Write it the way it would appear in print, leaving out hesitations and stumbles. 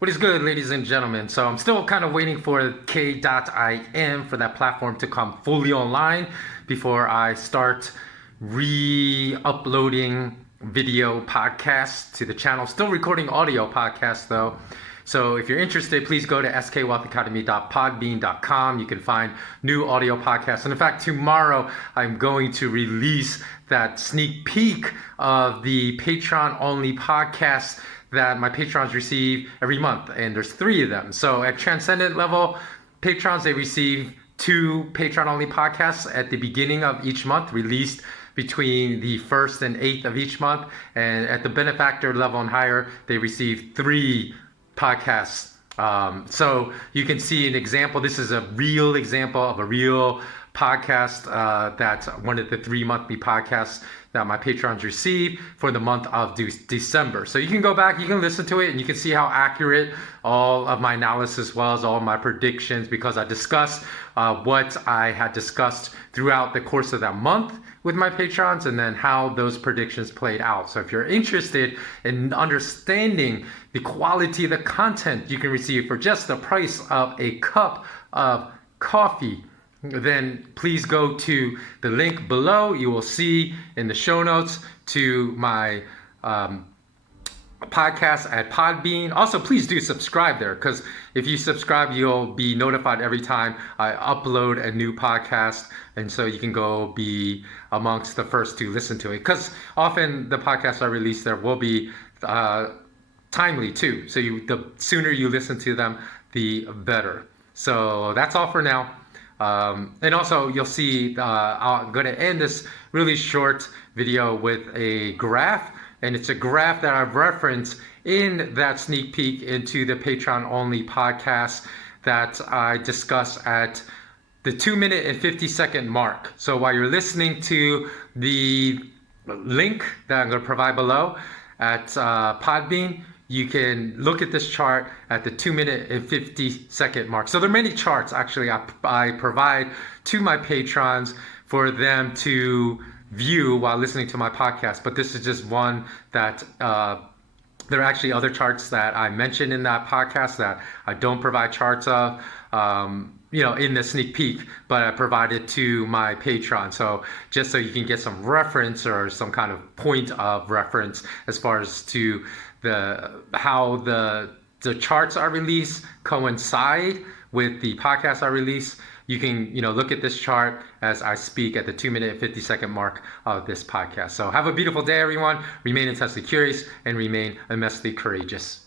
What is good, ladies and gentlemen? So I'm still kind of waiting for K.im for that platform to come fully online before I start re-uploading video podcasts to the channel. Still recording audio podcasts though. So if you're interested, please go to skwealthacademy.podbean.com. You can find new audio podcasts. And in fact, tomorrow I'm going to release that sneak peek of the Patron only podcast that my patrons receive every month, and there's 3 of them. So at transcendent level patrons, they receive 2 patron only podcasts at the beginning of each month, released between the 1st and 8th of each month. And at the benefactor level and higher, they receive 3 podcasts. So you can see an example. This is a real example of a real podcast that's one of the 3 monthly podcasts that my patrons receive for the month of December. So you can go back, you can listen to it, and you can see how accurate all of my analysis was, all of my predictions, because I discussed what I had discussed throughout the course of that month with my patrons, and then how those predictions played out. So if you're interested in understanding the quality of the content you can receive for just the price of a cup of coffee, then please go to the link below. You will see in the show notes to my podcast at Podbean. Also, please do subscribe there, because if you subscribe, you'll be notified every time I upload a new podcast, and so you can go be amongst the first to listen to it, because often the podcasts I release there will be timely too. So the sooner you listen to them, the better. So that's all for now. And also you'll see I'm going to end this really short video with a graph, and it's a graph that I've referenced in that sneak peek into the Patreon only podcast that I discuss at the 2-minute and 50-second mark. So while you're listening to the link that I'm going to provide below at Podbean, you can look at this chart at the 2-minute and 50-second mark. So there are many charts actually I provide to my patrons for them to view while listening to my podcast, but this is just one that there are actually other charts that I mentioned in that podcast that I don't provide charts of in the sneak peek, but I provide it to my Patreon. So just so you can get some reference or some kind of point of reference as far as to how the charts are released coincide with the podcast I release. You can look at this chart as I speak at the 2-minute and 50-second mark of this podcast. So have a beautiful day, everyone. Remain intensely curious and remain immensely courageous.